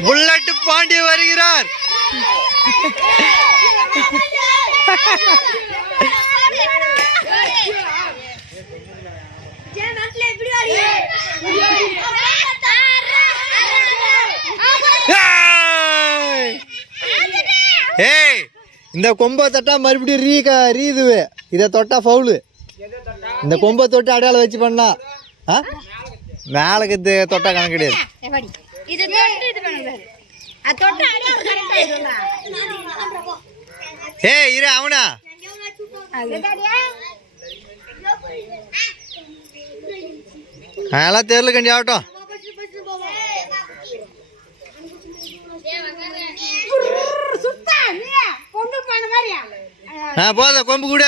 Bullet Pandi வருகிறார். ஏய், இந்த கொம்பை தொட்டா மறுபடியும் ரீதுவு. இதை தொட்டா ஃபவுலு. இந்த கொம்பை தொட்டு அடையாளம் வச்சு பண்ணா மேலுக்கு தொட்டா கணக்கு கிடையாது. ஏய் இரு அவனா அதெல்லாம் தெரியல கண்டி ஆகட்டும். போத கொம்பு கூட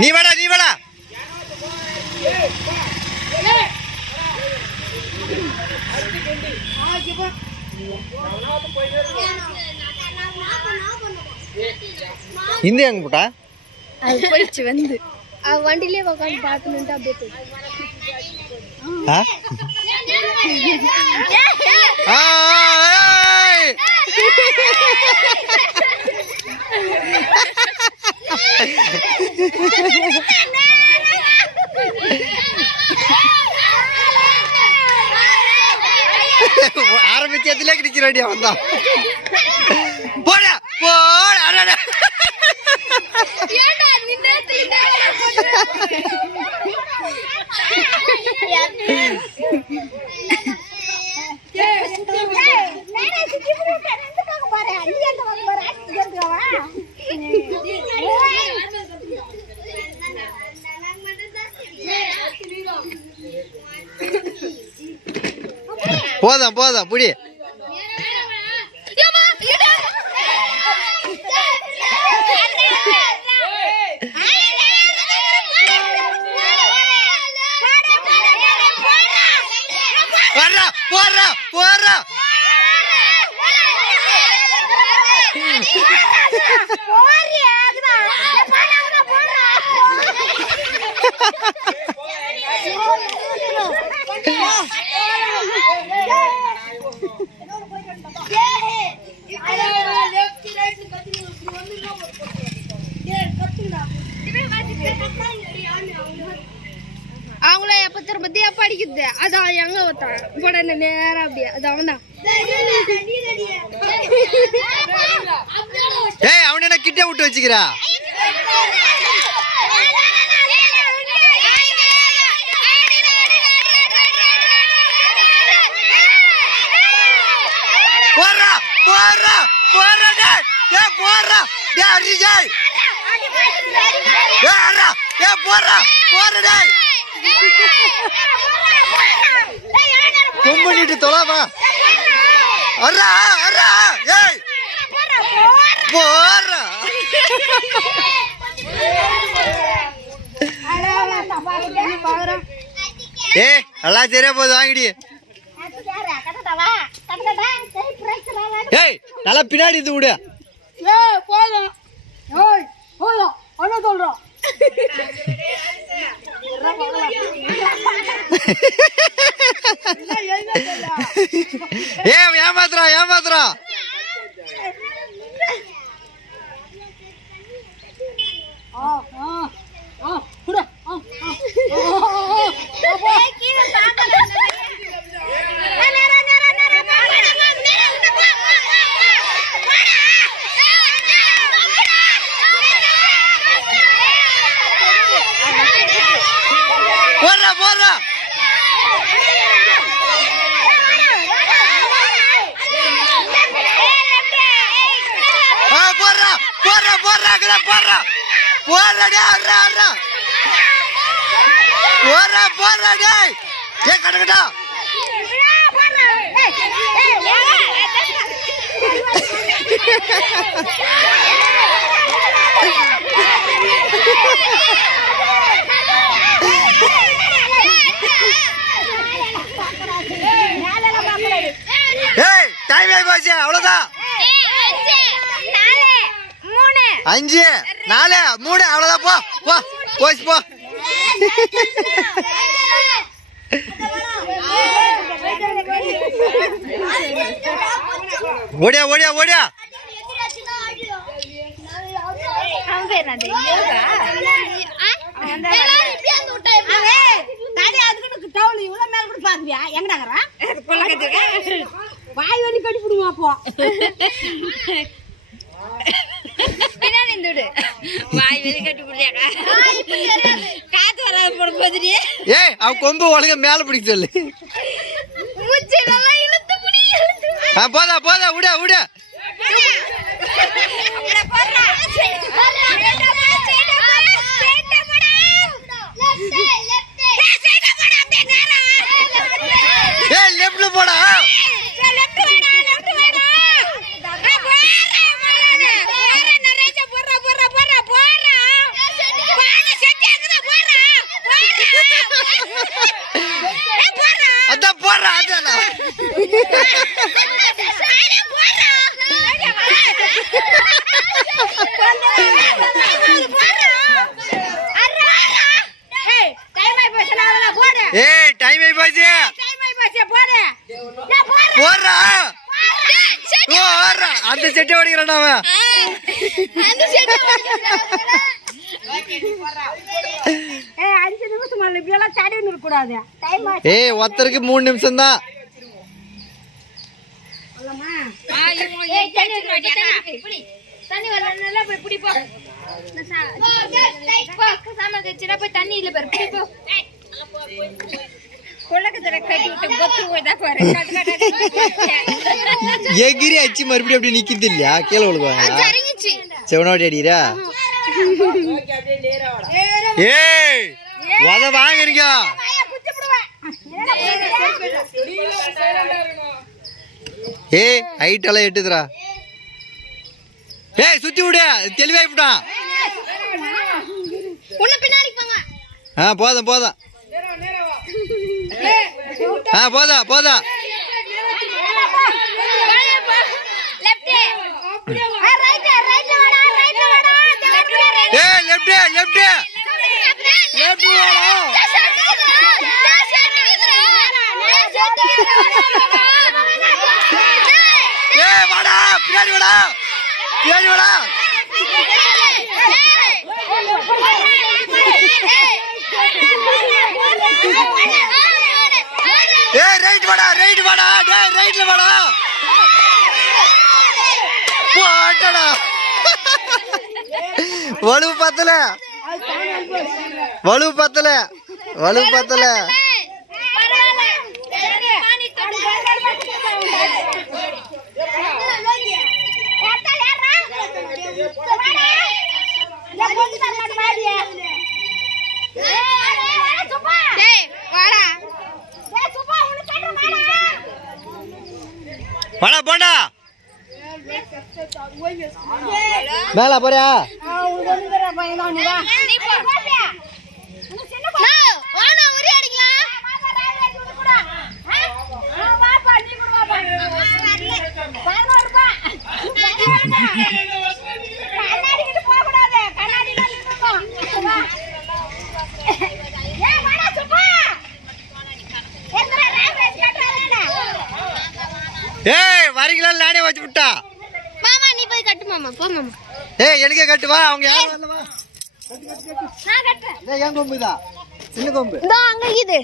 நீ வாடா இந்த எங்க போட்டா அது போயிடுச்சு வந்து வண்டியிலே உட்காந்து பார்க்கணுன்ட்டு அப்படியே போயிடுச்சு. ஆரம்பிச்சதுல கிடைக்கிறாடி அவன் தான். போட போட போதும் புடி. போறா அவங்கள எப்ப திரும்ப எப்ப அடிக்குது அதான் எங்க போட நேரம் அப்படியே அது அவன் தான். ஏய் அவன என்ன கிட்ட விட்டு வச்சுக்கிறா? போறா போறா போறா டேய் போறா டேய் அரிஜாய் ஏறா டேய் போறா போறா டேய் கொம்பனிட்டு தொலைவா அரா அரா ஏய் போறா ஏய் எல்லாம் சரியா போகுது வாங்கிடி. ஏய் நல்லா பின்னாடி இது விடு. போதும் அண்ணா சொல்றோம். ஏமாத்துறா போறா போடுறாங்கடா போடுறா போடுறடா அறா அறா போடுறா போடுறா டேய் ஏ கடகடா ஏய் டைம் ஆயி போச்சு அவ்வளவுதான் 5 4 3 அவ்வளவுதான் போ போ போச்சு போ ஓடியா ஓடியா ஓடியா வாய் வலி கட்டி விடுவோம் அப்போ வாய் வெளி கட்டி விடுறியாக்கா காத்து வராது போட போதுடி ஏய் அவ கொம்பு ஒழுங்க மேல பிடிக்க சொல்லு போதா போதா விட விட ஏய் லெஃப்ட்ல போடா அதான் போடுறா அதான் ஏய் டைம் ஆயி போச்சு போடுறா போடுறா அந்த செட்டை ஓடிக்கிறான் அவன் ஏய் ஒருத்தருக்கு 3 நிமிஷம் தான் தண்ணி வரல போய் பிடி போ தண்ணி இல்ல பாரு பிடி போ எகிரி அச்சு மறுபடியும் அப்படி நிக்குது இல்லையா கீழே விழுவாங்க செவனோடி அடிக்கிறா ஏய் வத வாங்குறீங்க ஏய் ஹைட் எல்லாம் எட்டுதுரா ஏய் சுத்தி விடு தெளிவாயிட்டான் போதும் போதும் போதா போதா ஏய் லெஃப்ட் லெஃப்ட் லெஃப்ட் ஏய் வாடா பின்னாடி வாடா பின்னாடி வாடா ஏய் ரைட் வாடா டேய் ரைட்ல வாடா போடா வலு பத்தல வாடா போடா மேல போறியா ஏய் வரீங்களா நானே வச்சு விட்டா மாமா நீ போய் கட்டு மாமா போ மாமா ஏய் எனக்கே கட்டு வா அவங்க யாரும் வரல வா நான் கட்டறேன் டேய் என் கொம்புதா சின்ன கொம்பு இதோ அங்க இது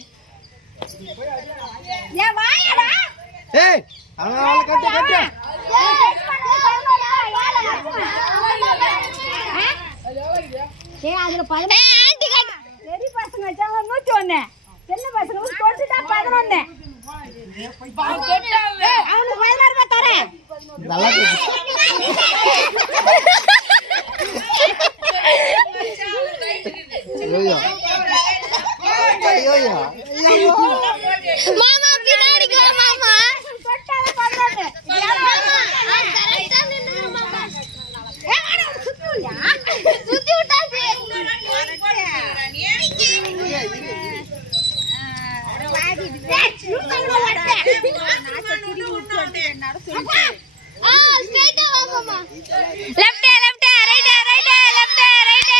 ஏ வாயடா ஏய் அவனால கட்டு ஏ அதுல 11 ஆண்டி கட்டு பெரிய பசங்க வச்சாங்க 101 சின்ன பசங்க தொட்டுட்டா 11 அவனுக்கு 16 ரூபாய் தரேன் நல்லா இருக்கு ஸ்ட்ரைட்டா வாங்கம்மா. Left left right right left right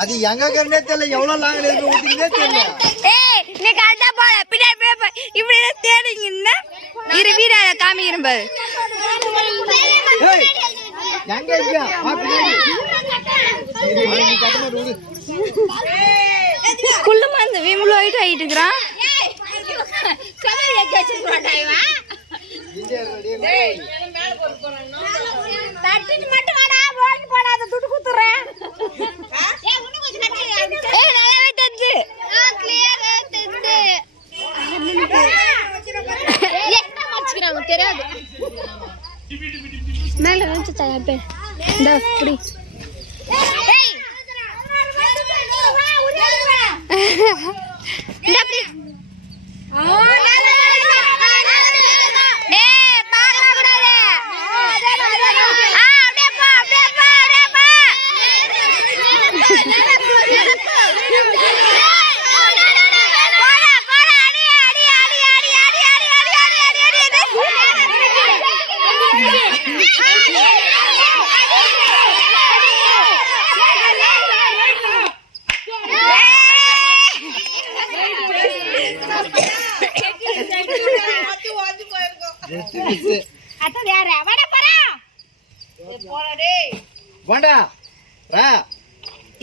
அது எங்க கண்ணே தெரியல, எவ்வளவு லாங் ஊத்தினே தெரியல. ஏய் நீ கரெக்டா போல பின்னாடி இப்படி தேடிங்கன்னா இரு வீடால காமிக்கிறேன் பாரு. ஏய் எங்க இருக்கியா வா பின்னாடி. நீ கட்டமா ரூடு குள்ளமா அந்த விமல ஹைட் ஆயிட்டு இருக்கறான். தட்டிட்டு மட்டும் வாடா போன் போடாத துட்டு குத்துறேன். ஏய் இன்னும் கொஞ்சம் நட்டி. ஏய் நல்லாவே தட்டு. கிளியரா தெரியுது. என்ன மச்சிக்கறாங்க தெரியாது. மேல வந்து தாயப்பே. இந்த அப்படி. ஏய் இந்த அப்படி. ஏய் பாக்கற கூடாது. அப்படியே போ அப்படியே போ அப்படியே போ. போடா போடா அடி அடி அடி அடி அடி அடி அடி அடி அத்த யாரா வாடா போடா. போடா டேய். போண்டா ரா.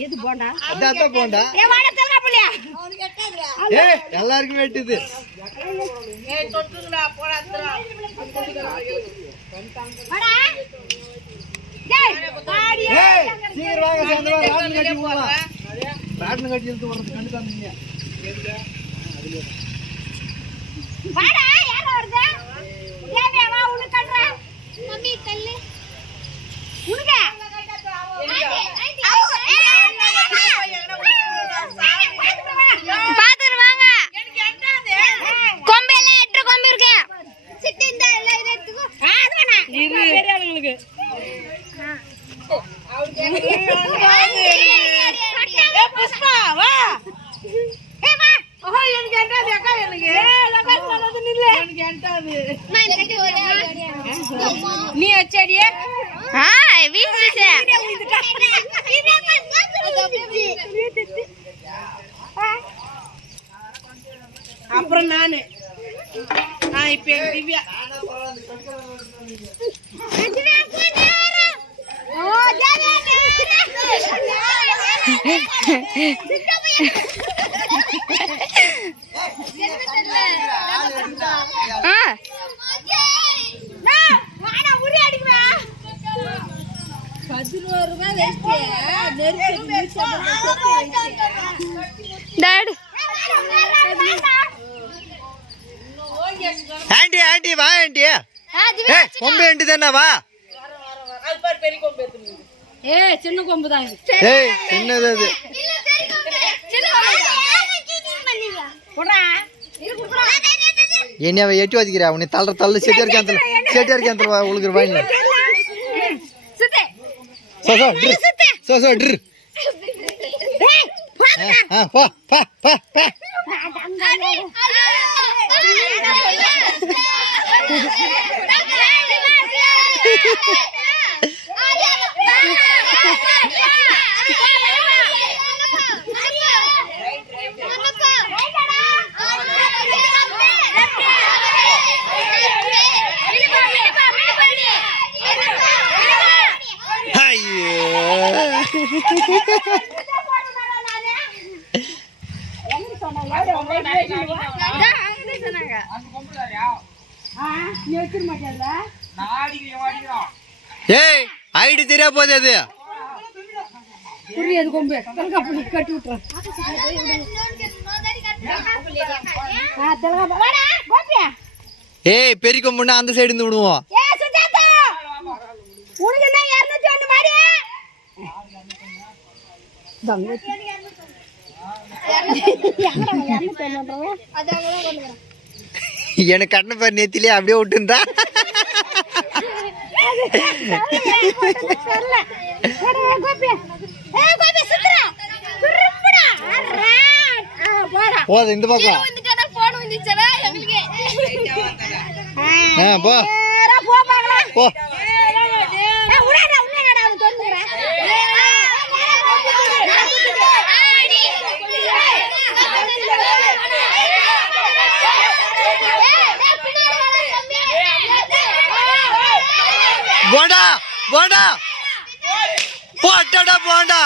எது போண்டா? அதான் போண்டா. ஏ வாடா தல்றா புள்ளையா. ஏய் எல்லாருக்கும் வெட்டுது. ஏய் தொட்டுடா போடா தரா. வாடா. டேய் பாடி. ஏய் சீக்கிரம் வாங்க சந்தரா ராட்ன கட்டி போலாம். ராட்ன கட்டி இழுத்து வரது கண்டு காமிங்க. வாடா யாரோ வருது. ஏவே வா உனக்கு கட்றா. மம்மி தள்ளு. உனக்கு பாத்துட்டு வாங்க. கொம்பெல்லாம் 8 கொம்பு இருக்கு. சிட்டு இந்த எல்லாம் இத எடுத்துக்கோ. அது வேணா. பெரிய ஆளுங்களுக்கு. ஏ புஷ்பா வா. ஏ வா. ஓ எனக்கு எண்டாது அக்கா எனக்கு. ஏ லகா சொல்லது நில்ல. எனக்கு எண்டாது. நான் இந்த ஒரே அடி. நீ அச்சடியே. வீசிச்சே. அப்புறம் நான் இப்ப திவ்யா ஆண்டி ஆண்டி வா ஆண்டி. ஏய் கொம்பு ஆண்டி தானே வா. சின்ன கொம்பு தான். ஏய் என்னது அது? என்னைய எட்டி வச்சுக்கிறா உன்னை தள்ள தள்ள செட்டியார் கேந்தல உழுகுற வாங்கி. சோ ட்ரு. பா பா பா பா. அங்கதான் சொன்னாங்க. நீ வச்சிட மாட்டேன்ல ஏய் ஐடி தெரியா போகுது அது. புரியாது கொம்பு தெலகாப்பள்ளி கட்டி விட்டுறேன். ஏய் பெரிய கொம்புன்னா அந்த சைடு இருந்து விடுவோம். உனக்கு என்ன 201 மாதிரி எனக்கு கண்ண பேர் நேத்திலே அப்படியே விட்டுருந்தா. போதும் இந்த பக்கம் போன் வந்துச்சா எங்களுக்கு போ போ. போண்டா போண்டா போட்டடா போண்டா.